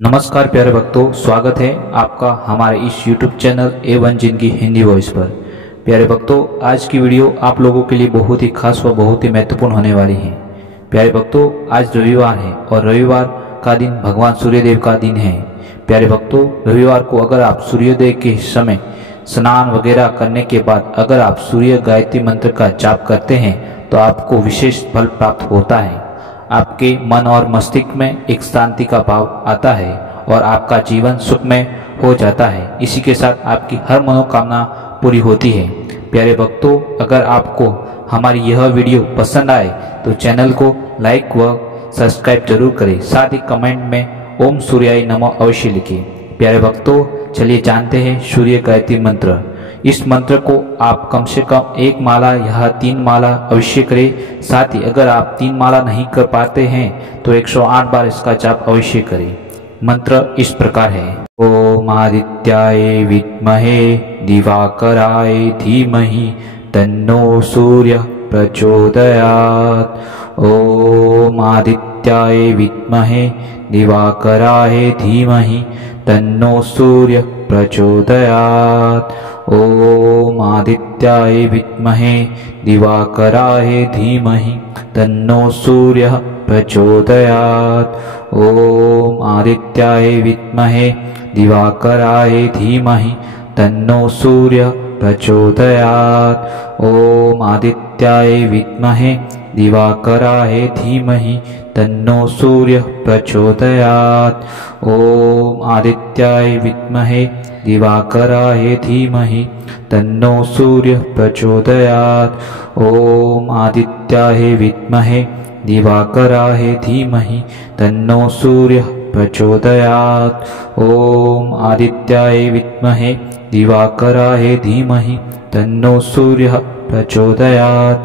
नमस्कार प्यारे भक्तों, स्वागत है आपका हमारे इस YouTube चैनल A1 जिंदगी हिंदी वॉइस पर। प्यारे भक्तों, आज की वीडियो आप लोगों के लिए बहुत ही खास व बहुत ही महत्वपूर्ण होने वाली है। प्यारे भक्तों, आज रविवार है और रविवार का दिन भगवान सूर्यदेव का दिन है। प्यारे भक्तों, रविवार को अगर आप सूर्योदय के समय स्नान वगैरह करने के बाद अगर आप सूर्य गायत्री मंत्र का जाप करते हैं तो आपको विशेष फल प्राप्त होता है। आपके मन और मस्तिष्क में एक शांति का भाव आता है और आपका जीवन सुखमय हो जाता है। इसी के साथ आपकी हर मनोकामना पूरी होती है। प्यारे भक्तों, अगर आपको हमारी यह वीडियो पसंद आए तो चैनल को लाइक व सब्सक्राइब जरूर करें। साथ ही कमेंट में ओम सूर्याय नमः अवश्य लिखें। प्यारे भक्तों, चलिए जानते हैं सूर्य गायत्री मंत्र। इस मंत्र को आप कम से कम 1 माला या 3 माला अवश्य करें। साथ ही अगर आप 3 माला नहीं कर पाते हैं तो 108 बार इसका जाप अवश्य करें। मंत्र इस प्रकार है। ओम आदित्याय विद्महे दिवाकराय धीमहि तन्नो सूर्य प्रचोदयात्। ओम आदित्याय विद्महे दिवाकराय धीमहि तन्नो सूर्य प्रचोदयात्। ओम आदित्याय विद्महे दिवाकराय धीमहि तन्नो सूर्य प्रचोदयात्। ओम आदित्याय विद्महे दिवाकराय धीमहि तन्नो सूर्य प्रचोदयात्। ओम आदित्याय विद्महे दिवाकराय धीमहि तन्नो सूर्य प्रचोदयात्। ओम आदित्याय विद्महे दिवाकराय धीमहि तन्नो सूर्य प्रचोदयात्। ओम आदित्याय विद्महे दिवाकराय धीमहि तन्नो सूर्य प्रचोदयात्। ओम आदित्याय विद्महे दिवाकराय धीमहि तन्नो सूर्य प्रचोदयात्।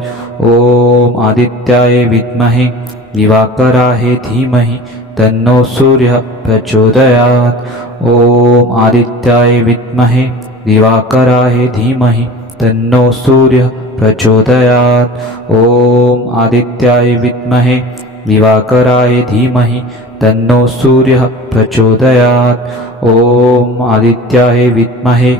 ओम आदित्याय विद्महे दिवाकराय धीमहि तन्नो सूर्य प्रचोदयात्। ओम आदित्याय विद्महे दिवाकराय धीमहि तन्नो सूर्य प्रचोदयात्। ओम आदित्याय विद्महे दिवाकराय धीमहि तन्नो सूर्य प्रचोदयात्। ओम आदित्याय विद्महे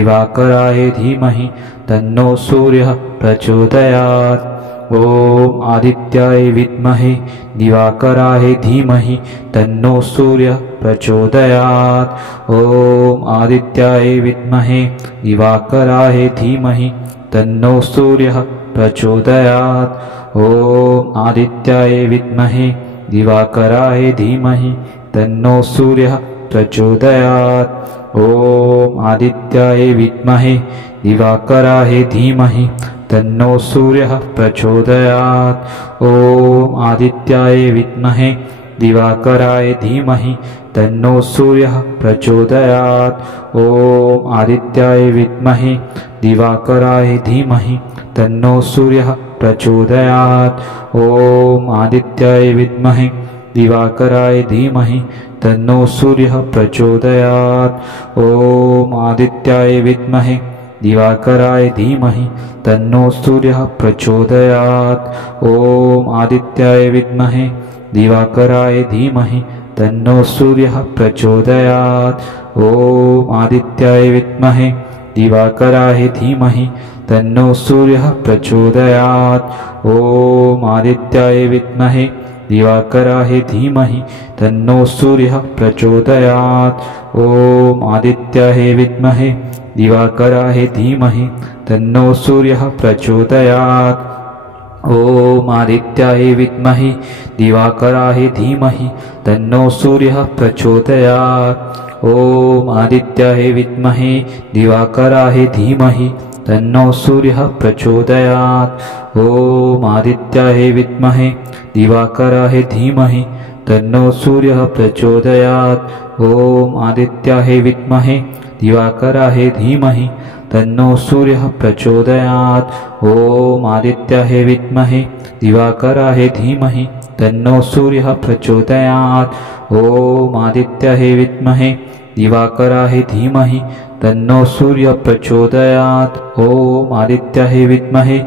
दिवाकराय धीमहि तन्नो सूर्य प्रचोदयात्। ओम आदित्याय विद्महे दिवाकराय धीमहि तन्नो सूर्य प्रचोदयात्। ओम आदित्याय विद्महे दिवाकराय धीमहि तन्नो सूर्य प्रचोदयात्। ओम आदित्याय विद्महे दिवाकराय धीमहि तन्नो सूर्य प्रचोदयात्। ओम आदित्याय विद्महे दिवाकराय धीमहि तन्नो सूर्य प्रचोदयात्। ओम आदित्याय विद्महे दिवाकराय धीमहि तन्नो सूर्य प्रचोदयात्। ओम आदित्याय विद्महे दिवाकराय धीमहि तन्नो सूर्य प्रचोदयात्। ओम आदित्याय विद्महे दिवाकराय धीमहि तन्नो सूर्य प्रचोदयात्। ओम आदित्याय विद्महे दिवाकराय धीमहि तन्नो सूर्य प्रचोदयात्। ओम आदित्याय विद्महे दिवाकराय धीमहि तन्नो सूर्य प्रचोदयात्। ओम आदित्याय विद्महे दिवाकराय धीमहि तन्नो सूर्य प्रचोदयात्। ओम आदित्याय विद्महे दिवाकराय धीमहि तन्नो सूर्य प्रचोदयात्। ओम आदित्याय विद्महे दिवाकराय धीमहि तन्नो सूर्य प्रचोदयात्। ओम आदित्याय विद्महे दिवाकराय धीमहि तन्नो सूर्य प्रचोदयात्। ओम आदित्याय विद्महे दिवाकराय धीमहि तन्नो सूर्य प्रचोदयात्। ओम आदित्याय विद्महे दिवाकराय धीमहि तन्नो सूर्य प्रचोदयात्। ओम आदित्याय विद्महे दिवाकराय धीमहि तन्नो सूर्य प्रचोदयात्। ओम आदित्याय विद्महे दिवाकराय धीमहि तन्नो सूर्य प्रचोदयात्। ओम आदित्याय विद्महे दिवाकराय धीमहि तन्नो सूर्य प्रचोदयात्। ओम आदित्याय विद्महे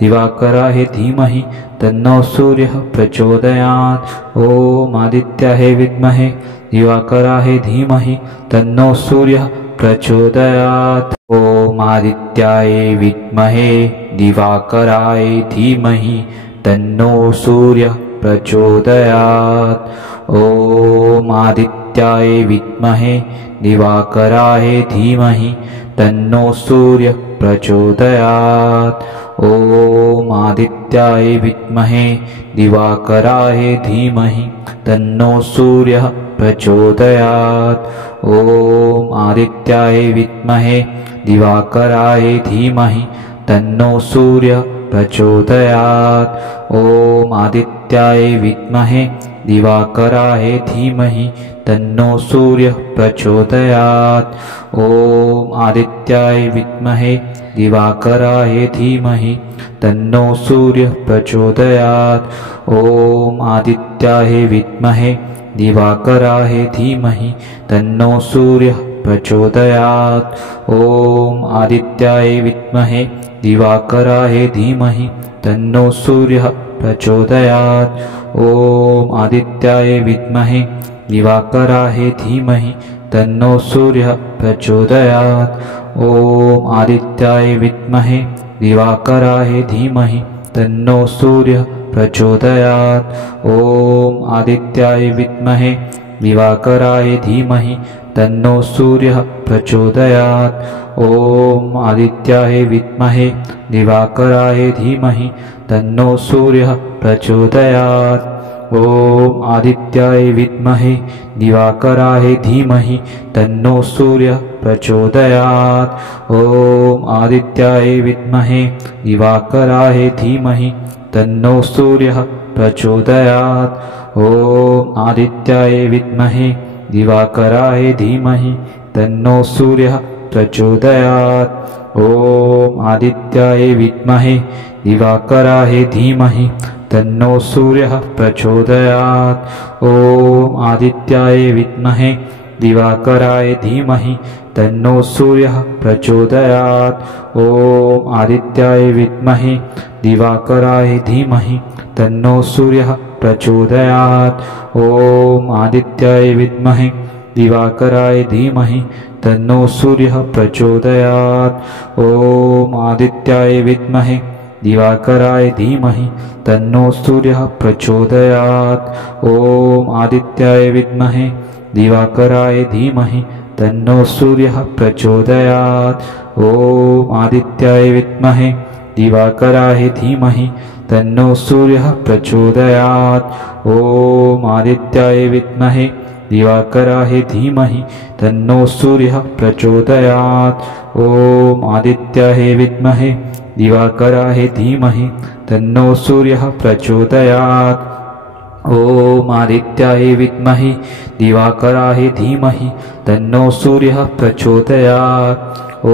दिवाकराय धीमहि तन्नो सूर्य प्रचोदयात्। ओम आदित्याय विद्महे दिवाकराय धीमहि तन्नो सूर्य प्रचोदयात्। ओम आदित्याय विद्महे दिवाकराय धीमहि तन्नो सूर्य प्रचोदयात्। ओम आदित्याय विद्महे दिवाकराय धीमहि तन्नो सूर्य प्रचोदयात्। ओम आदित्याय विद्महे दिवाकराय धीमहि तन्नो सूर्य प्रचोदयात्। ओम आदित्याय विद्महे दिवाकराय धीमहि तन्नो सूर्य प्रचोदयात्। ओम आदित्याय विद्महे दिवाकराय धीमहि तन्नो सूर्य प्रचोदयात्। ओम आदित्याय विद्महे दिवाकराय धीमहि तन्नो सूर्य प्रचोदयात्। ओम आदित्याय विद्महे दिवाकराय धीमहि तन्नो सूर्य प्रचोदयात्। ओम आदित्याय विद्महे दिवाकराय धीमहि तन्नो सूर्य प्रचोदयात्। ओम आदित्याय विद्महे दिवाकराय धीमहि तन्नो सूर्य प्रचोदयात्। ओम आदित्याय विद्महे दिवाकराय धीमहि तन्नो सूर्य प्रचोदयात्। ओम आदित्याय विद्महे दिवाकराय धीमहि तन्नो सूर्य प्रचोदयात्। ओम आदित्याय विद्महे दिवाकराय धीमहि तन्नो सूर्य प्रचोदयात्। ओम आदित्याय विद्महे दिवाकराय धीमहि तन्नो सूर्य प्रचोदयात्। ओम आदित्याय विद्महे दिवाकराय धीमहि तन्नो सूर्य प्रचोदयात्। ओम आदित्याय विद्महे दिवाकराय धीमहि तन्नो सूर्य प्रचोदयात्। ओम आदित्याय विद्महे दिवाकराय धीमहि तन्नो सूर्य प्रचोदयात्। ओम आदित्याय विद्महे दिवाकराय धीमहि तन्नो सूर्य प्रचोदयात्। ओम आदित्याय विद्महे दिवाकराय धीमहि तन्नो सूर्य प्रचोदयात्। ओम आदित्याय विद्महे दिवाकराय धीमहि तन्नो सूर्य प्रचोदयात्। ओम आदित्याय विद्महे दिवाकराय धीमहि तन्नो सूर्य प्रचोदयात्। ओम आदित्याय विद्महे दिवाकराय धीमहि तन्नो सूर्य प्रचोदयात्। ओम आदित्याय विद्महे दिवाकराय धीमहि तन्नो सूर्य प्रचोदयात्। ओम आदित्याय विद्महे दिवाकराय धीमहि तन्नो सूर्य प्रचोदयात्। ओम आदित्याय विद्महे दिवाकराय धीमहि तन्नो सूर्य प्रचोदयात्। ओम आदित्याय विद्महे दिवाकराय धीमहि तन्नो सूर्य प्रचोदयात्।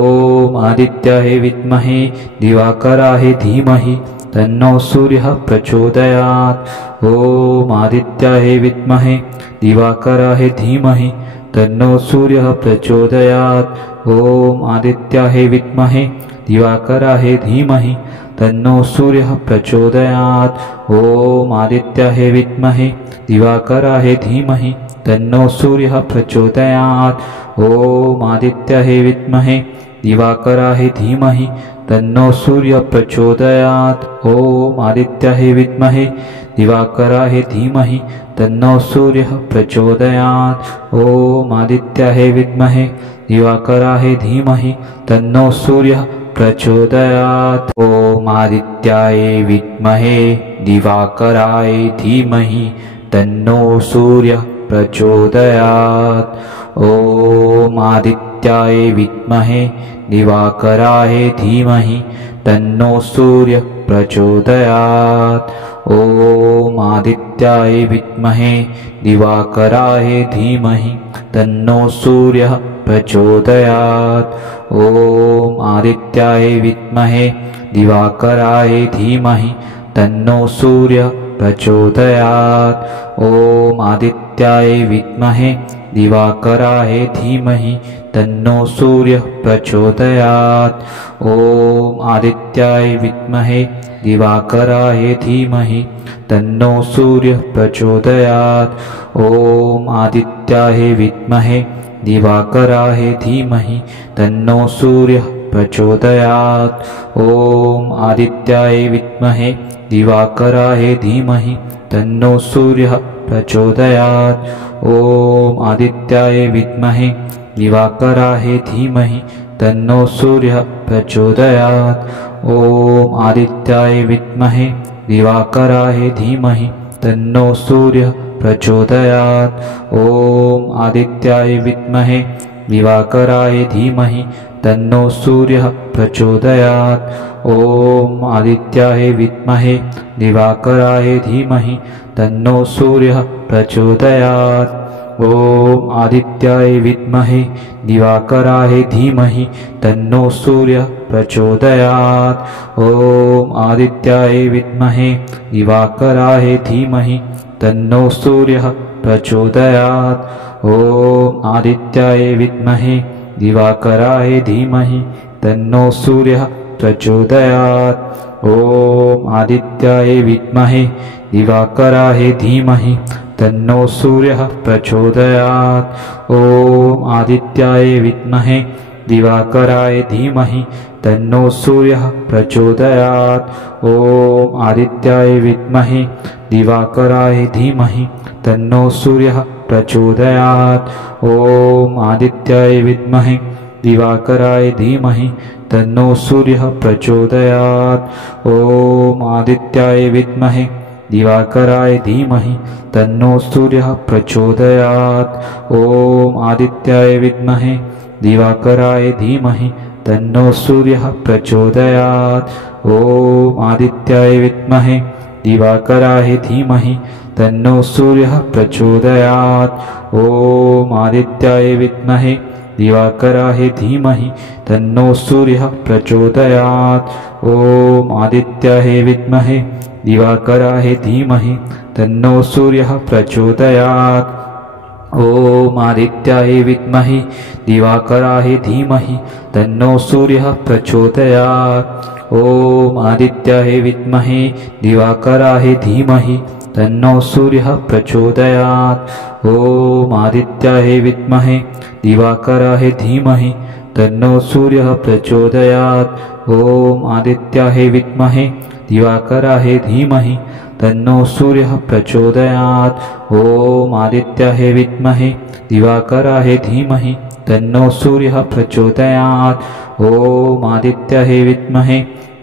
ओम आदित्याय विद्महे दिवाकराय धीमहि तन्नो सूर्य प्रचोदयात्। ओम आदित्याय विद्महे दिवाकराय धीमहि तन्नो सूर्य प्रचोदयात्। ओम आदित्याय विद्महे दिवाकराय धीमहि तन्नो सूर्य प्रचोदयात्। ओम आदित्याय विद्महे दिवाकराय धीमहि तन्नो सूर्य प्रचोदयात्। ओम आदित्याय विद्महे दिवाकराय धीमहि तन्नो सूर्य प्रचोदयात्। ओम आदित्याय विद्महे दिवाकराय धीमहि तन्नो सूर्य प्रचोदयात्। ओम आदित्याय विद्महे दिवाकराय धीमहि तन्नो सूर्य प्रचोदयात्। ओम आदित्याय विद्महे दिवाकराय धीमहि तन्नो सूर्य प्रचोदयात्। ओम आदित्याय विद्महे दिवाकराय धीमहि तन्नो सूर्य प्रचोदयात्। ओम आदित्याय विद्महे दिवाकराय धीमहि तन्नो सूर्य प्रचोदयात्। ओम आदित्याय विद्महे दिवाकराय धीमहि तन्नो सूर्य प्रचोदयात्। ओम आदित्याय विद्महे दिवाकराय धीमहि तन्नो सूर्यः प्रचोदयात्। ॐ आदित्याय विद्महे दिवाकराय धीमहि तन्नो सूर्यः प्रचोदयात्। ॐ आदित्याय विद्महे दिवाकराय धीमहि तन्नो सूर्यः प्रचोदयात्। ॐ आदित्याय विद्महे दिवाकराय धीमहि तन्नो सूर्यः प्रचोदयात्। ॐ आदित्याय विद्महे दिवाकराय धीमहि तन्नो सूर्यः प्रचोदयात्। ॐ आदित्याय विद्महे दिवाकराय धीमहि तन्नो सूर्यः प्रचोदयात्। ॐ आदित्याय विद्महे दिवाकराय धीमहि तन्नो सूर्यः प्रचोदयात्। ॐ आदित्याय विद्महे दिवाकराय धीमहि तन्नो सूर्यः प्रचोदयात्। ॐ आदित्याय विद्महे दिवाकराय धीमहि तन्नो सूर्यः प्रचोदयात्। ॐ आदित्याय विद्महे दिवाकराय धीमहि तन्नो सूर्यः प्रचोदयात्। ॐ आदित्याय विद्महे दिवाकराय धीमहि तन्नो सूर्यः प्रचोदयात्। ॐ आदित्याय विद्महे दिवाकराय धीमहि तन्नो सूर्यः प्रचोदयात्। ॐ आदित्याय विद्महे दिवाकराय धीमहि तन्नो सूर्यः प्रचोदयात्। ॐ आदित्याय विद्महे दिवाकराय धीमहि तन्नो सूर्यः प्रचोदयात्। ॐ आदित्याय विद्महे दिवाकराय धीमहि तन्नो सूर्यः प्रचोदयात्। ॐ आदित्याय विद्महे दिवाकराय धीमहि तन्नो सूर्यः प्रचोदयात्। ॐ आदित्याय विद्महे दिवाकराय धीमहि तन्नो सूर्यः प्रचोदयात्। ॐ आदित्याय विद्महे दिवाकराय धीमहि तन्नो सूर्यः प्रचोदयात्। ॐ आदित्याय विद्महे दिवाकराय धीमहि तन्नो सूर्यः प्रचोदयात्। ॐ आदित्याय विद्महे दिवाकराय धीमहि तन्नो सूर्यः प्रचोदयात्। ॐ आदित्याय विद्महे दिवाकराय धीमहि तन्नो सूर्यः प्रचोदयात्। ॐ आदित्याय विद्महे दिवाकराय धीमहि तन्नो सूर्यः प्रचोदयात्। ॐ आदित्याय विद्महे दिवाकराय धीमहि तन्नो सूर्यः प्रचोदयात्। ॐ आदित्याय विद्महे दिवाकराय धीमहि तन्नो सूर्यः प्रचोदयात्। ॐ आदित्याय विद्महे दिवाकराय धीमहि तन्नो सूर्यः प्रचोदयात्। ॐ आदित्याय विद्महे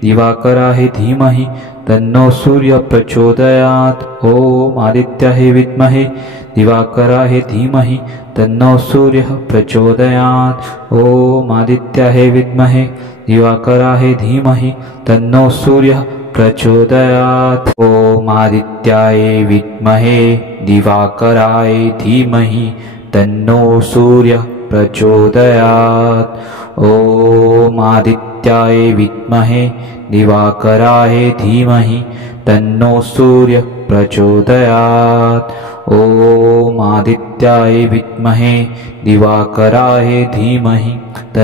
दिवाकराय धीमहि तन्नो सूर्यः प्रचोदयात्। ॐ आदित्याय विद्महे दिवाकराय धीमहि तन्नो सूर्यः प्रचोदयात्। ॐ आदित्याय विद्महे दिवाकराय धीमहि तन्नो सूर्यः प्रचोदयात्। ॐ आदित्याय विद्महे दिवाकराय धीमहि तन्नो सूर्यः प्रचोदयात्। ॐ आदित्याय विद्महे दिवाकराय धीमहि तन्नो सूर्यः प्रचोदयात्। ॐ आदित्याय विद्महे दिवाकराय धीमहि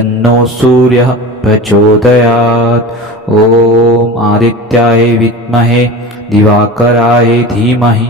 तन्नो सूर्यः प्रचोदयात्। ॐ आदित्याय विद्महे दिवाकराय धीमहि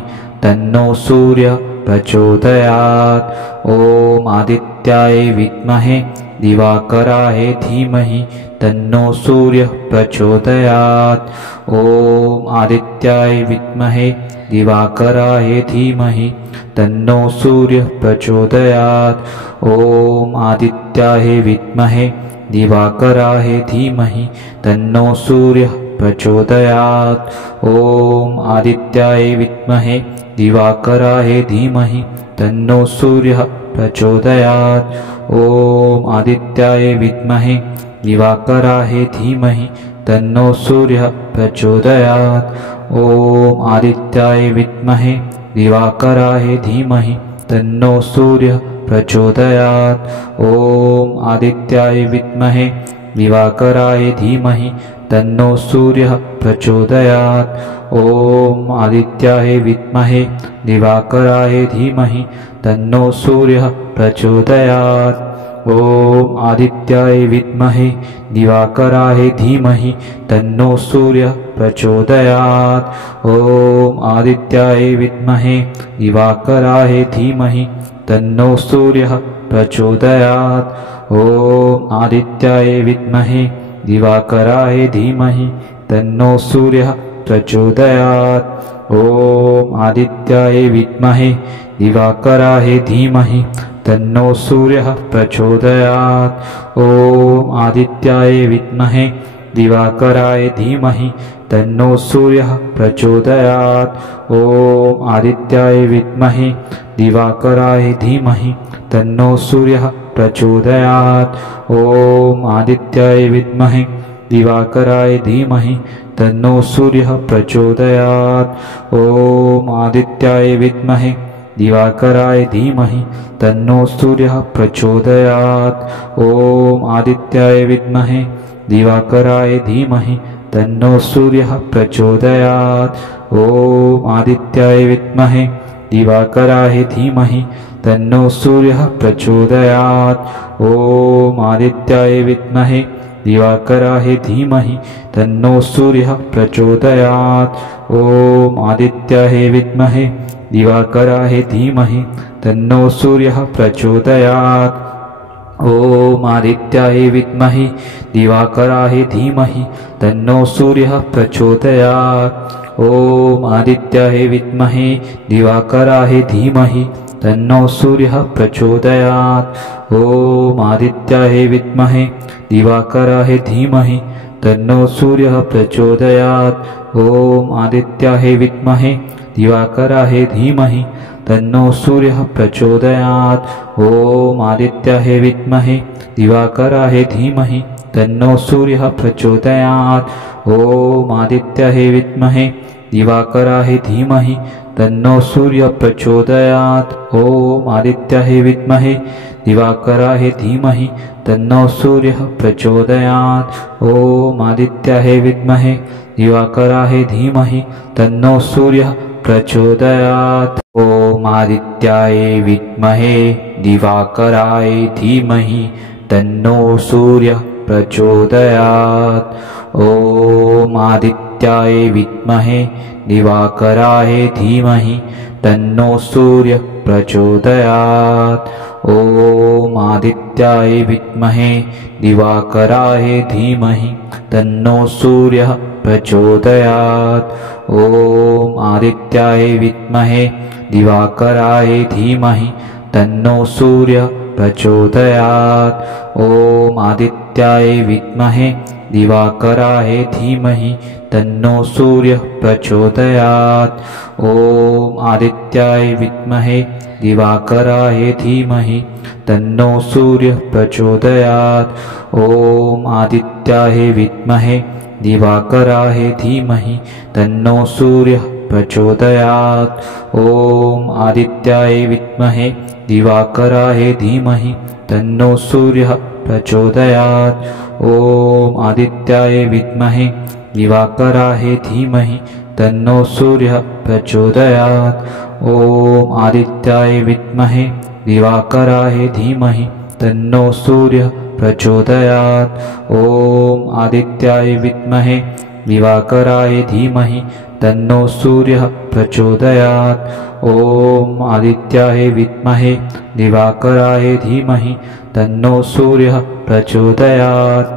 तन्नो सूर्यः प्रचोदयात्। ॐ आदित्याय विद्महे दिवाकराय धीमहि तन्नो सूर्यः प्रचोदयात्। ॐ आदित्याय विद्महे दिवाकराय धीमहि तन्नो सूर्यः प्रचोदयात्। ॐ आदित्याय विद्महे दिवाकराय धीमहि तन्नो सूर्यः प्रचोदयात्। ॐ आदित्याय विद्महे दिवाकराय धीमहि तन्नो सूर्यः प्रचोदयात्। ॐ आदित्याय विद्महे दिवाकराय धीमहि तन्नो सूर्यः प्रचोदयात्। ॐ आदित्याय विद्महे दिवाकराय धीमहि तन्नो सूर्यः प्रचोदयात्। ॐ आदित्याय विद्महे दिवाकराय धीमहि तन्नो सूर्यः प्रचोदयात्। ॐ आदित्याय विद्महे दिवाकराय धीमहि तन्नो सूर्यः प्रचोदयात्। ॐ आदित्याय विद्महे दिवाकराय धीमहि तन्नो सूर्यः प्रचोदयात्। ॐ आदित्याय विद्महे दिवाकराय धीमहि तन्नो सूर्यः प्रचोदयात्। ॐ आदित्याय विद्महे दिवाकराय धीमहि तन्नो सूर्यः प्रचोदयात्। ॐ आदित्याय विद्महे दिवाकराय धीमहि तन्नो सूर्यः प्रचोदयात्। ॐ आदित्याय विद्महे दिवाकराय धीमहि तन्नो सूर्यः प्रचोदयात्। ॐ आदित्याय विद्महे दिवाकराय धीमहि तन्नो सूर्यः प्रचोदयात्। ॐ आदित्याय विद्महे दिवाकराय धीमहि तन्नो सूर्यः प्रचोदयात्। ॐ आदित्याय विद्महे दिवाकराय धीमहि तन्नो सूर्यः प्रचोदयात्। ॐ आदित्याय विद्महे दिवाकराय धीमहि तन्नो सूर्यः प्रचोदयात्। ॐ आदित्याय विद्महे दिवाकराय धीमहि तन्नो सूर्यः प्रचोदयात्। ॐ आदित्याय विद्महे दिवाकराय धीमहि तन्नो सूर्यः प्रचोदयात्। ॐ आदित्याय विद्महे दिवाकराय धीमहि तन्नो सूर्यः प्रचोदयात्। ॐ आदित्याय विद्महे दिवाकराय धीमहि तन्नो सूर्यः प्रचोदयात्। ॐ आदित्याय विद्महे दिवाकराय धीमहि तन्नो सूर्यः प्रचोदयात्। ॐ आदित्याय विद्महे दिवाकराय धीमहि तन्नो सूर्यः प्रचोदयात्। ॐ आदित्याय विद्महे दिवाकराय धीमहि तन्नो सूर्यः प्रचोदयात्। ॐ आदित्याय विद्महे दिवाकराय धीमहि तन्नो सूर्यः प्रचोदयात्। ॐ आदित्याय विद्महे दिवाकराय धीमहि तन्नो सूर्यः प्रचोदयात्। ॐ आदित्याय विद्महे दिवाकराय धीमहि तन्नो सूर्यः प्रचोदयात्। ॐ आदित्याय विद्महे दिवाकराय धीमहि तन्नो सूर्यः प्रचोदयात्। ॐ आदित्याय विद्महे दिवाकराय धीमहि तन्नो सूर्यः प्रचोदयात्। ॐ आदित्याय विद्महे दिवाकराय धीमहि तन्नो सूर्यः प्रचोदयात्। ॐ आदित्याय विद्महे दिवाकराय धीमहि तन्नो सूर्यः प्रचोदयात्। ॐ आदित्याय विद्महे दिवाकराय धीमहि तन्नो सूर्यः प्रचोदयात्। ॐ आदित्याय विद्महे दिवाकराय धीमहि तन्नो सूर्यः प्रचोदयात्। ॐ आदित्याय विद्महे दिवाकराय धीमहि तन्नो सूर्यः प्रचोदयात्। ॐ आदित्याय विद्महे दिवाकराय धीमहि तन्नो सूर्यः प्रचोदयात्। ॐ आदित्याय विद्महे दिवाकराय धीमहि तन्नो सूर्यः प्रचोदयात्। ॐ आदित्याय विद्महे दिवाकराय धीमहि तन्नो सूर्यः प्रचोदयात्। ॐ आदित्याय विद्महे दिवाकराय धीमहि तन्नो सूर्यः प्रचोदयात्। ॐ आदित्याय विद्महे दिवाकराय धीमहि तन्नो सूर्यः प्रचोदयात्। ॐ आदित्याय विद्महे दिवाकराय धीमहि तन्नो सूर्यः प्रचोदयात्।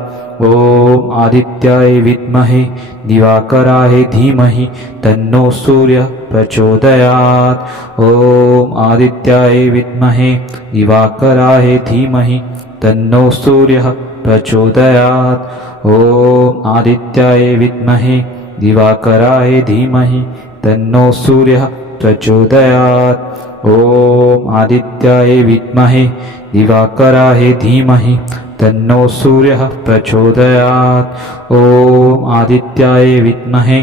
ॐ आदित्याय विद्महे दिवाकराय धीमहि तन्नो सूर्यः प्रचोदयात्। ॐ आदित्याय विद्महे दिवाकराय धीमहि तन्नो सूर्यः प्रचोदयात्। ॐ आदित्याय विद्महे दिवाकराय धीमहि तन्नो सूर्यः प्रचोदयात्। ॐ आदित्याय विद्महे दिवाकराय धीमहि तन्नो सूर्यः प्रचोदयात्। ॐ आदित्याय विद्महे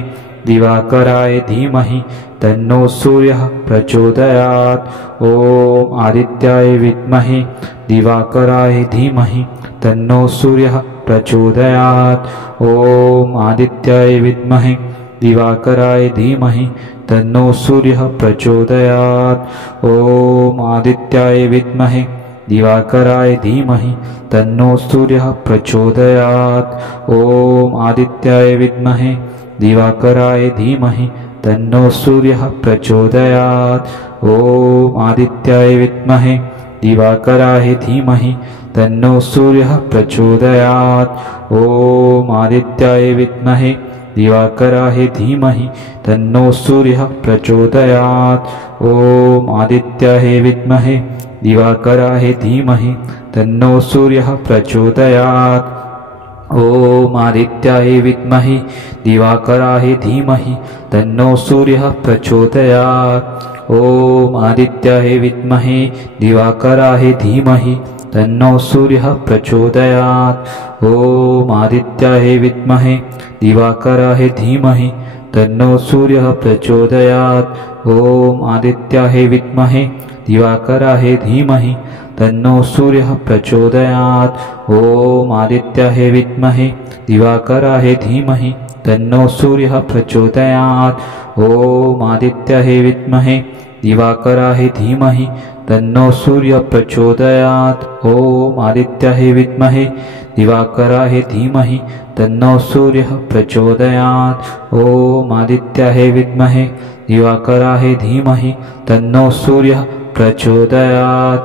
दिवाकराय धीमहि तन्नो सूर्यः प्रचोदयात्। ॐ आदित्याय विद्महे दिवाकराय धीमहि तन्नो सूर्यः प्रचोदयात्। ॐ आदित्याय विद्महे दिवाकराय धीमहि तन्नो सूर्यः प्रचोदयात्। ॐ आदित्याय विद्महे दिवाकराय धीमहि तन्नो सूर्यः प्रचोदयात्। ॐ आदित्याय विद्महे दिवाकराय धीमहि तन्नो सूर्यः प्रचोदयात्। ॐ आदित्याय विद्महे दिवाकराय धीमहि तन्नो सूर्यः प्रचोदयात्। ॐ आदित्याय विद्महे दिवाकराय धीमहि तन्नो सूर्यः प्रचोदयात्। ॐ आदित्याय विद्महे दिवाकराय धीमहि तन्नो सूर्यः प्रचोदयात्। ॐ आदित्याय विद्महे दिवाकराय धीमहि तन्नो सूर्यः प्रचोदयात्। ॐ आदित्याय विद्महे दिवाकराय धीमहि तन्नो सूर्यः प्रचोदयात्। ॐ आदित्याय विद्महे दिवाकराय धीमहि तन्नो सूर्यः प्रचोदयात्। ॐ आदित्याय विद्महे दिवाकराय धीमहि तन्नो सूर्यः प्रचोदयात्। ॐ आदित्याय विद्महे दिवाकराय धीमहि तन्नो सूर्यः प्रचोदयात्। ॐ आदित्याय विद्महे दिवाकराय धीमहि तन्नो सूर्यः प्रचोदयात्। ॐ आदित्याय विद्महे दिवाकराय धीमहि तन्नो सूर्यः प्रचोदयात्। ॐ आदित्याय विद्महे दिवाकराय धीमहि तन्नो सूर्यः प्रचोदयात्।